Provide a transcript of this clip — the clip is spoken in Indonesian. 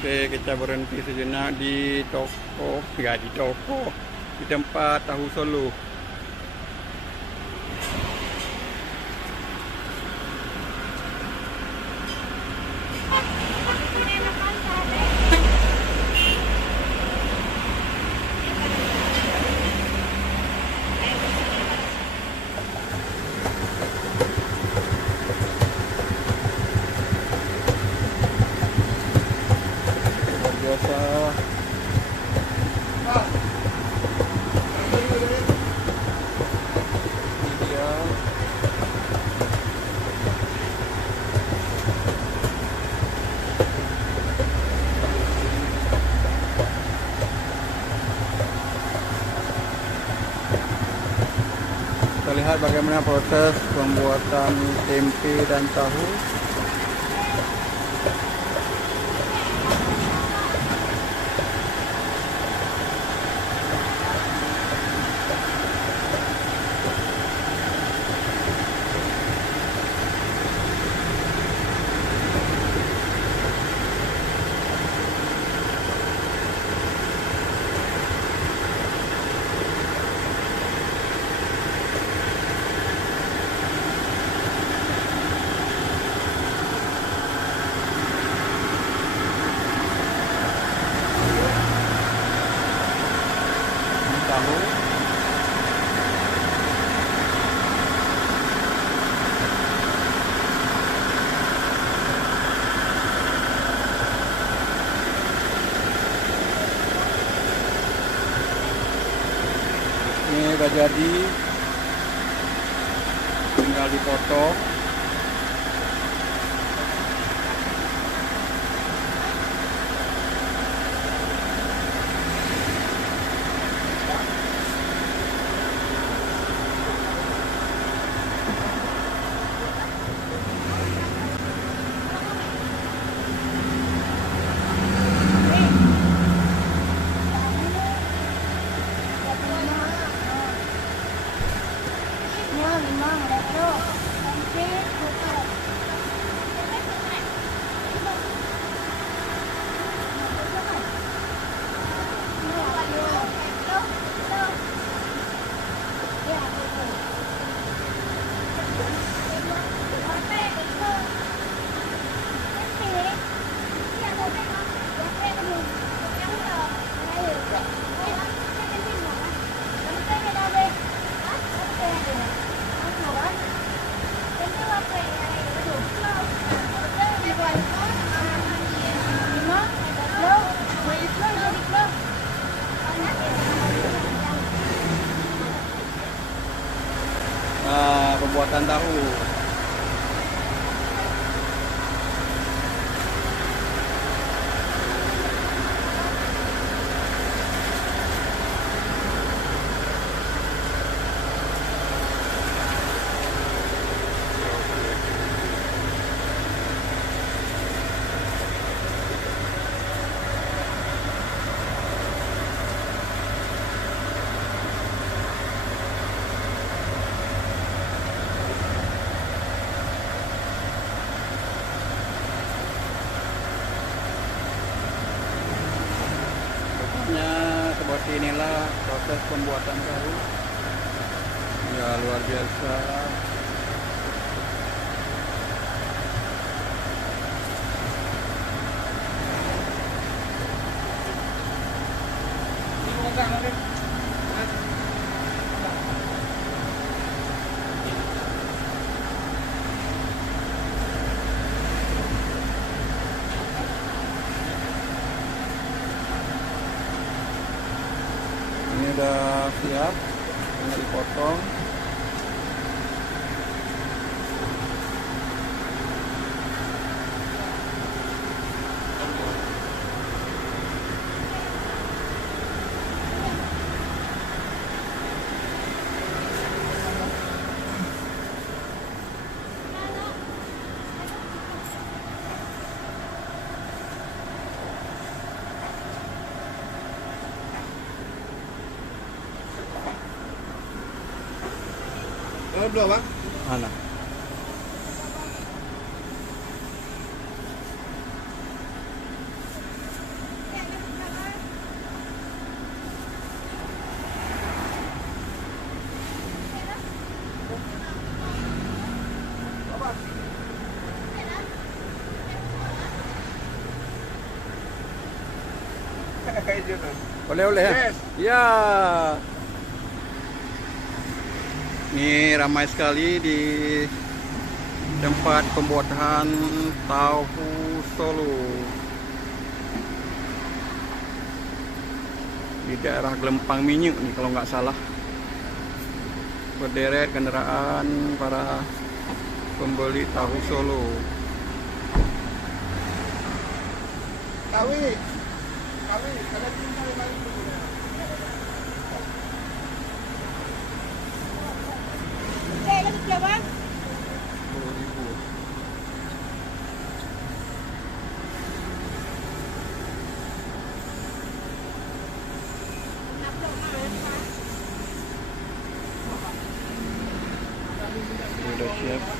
Oke, kita berhenti sejenak di toko, ya di toko, di tempat tahu Solo. Biasa. Ini dia. Kita lihat bagaimana proses pembuatan tempe dan tahu. Tahu. Ini udah jadi, tinggal dipotong. Nah, pembuatan tahu. Seperti inilah proses pembuatan tahu. Ya, luar biasa. Ini udah siap, tinggal dipotong. Belum, Bang. Mana? dia kan. Oleh-oleh ya? Yes. Ya. Ini ramai sekali di tempat pembuatan tahu Solo di daerah Gelempang Minyu nih kalau nggak salah. Berderet kendaraan para pembeli tahu Solo. Kawi, ada tinggal yang lain. Lagi dia bang. 10.000. Udah siap.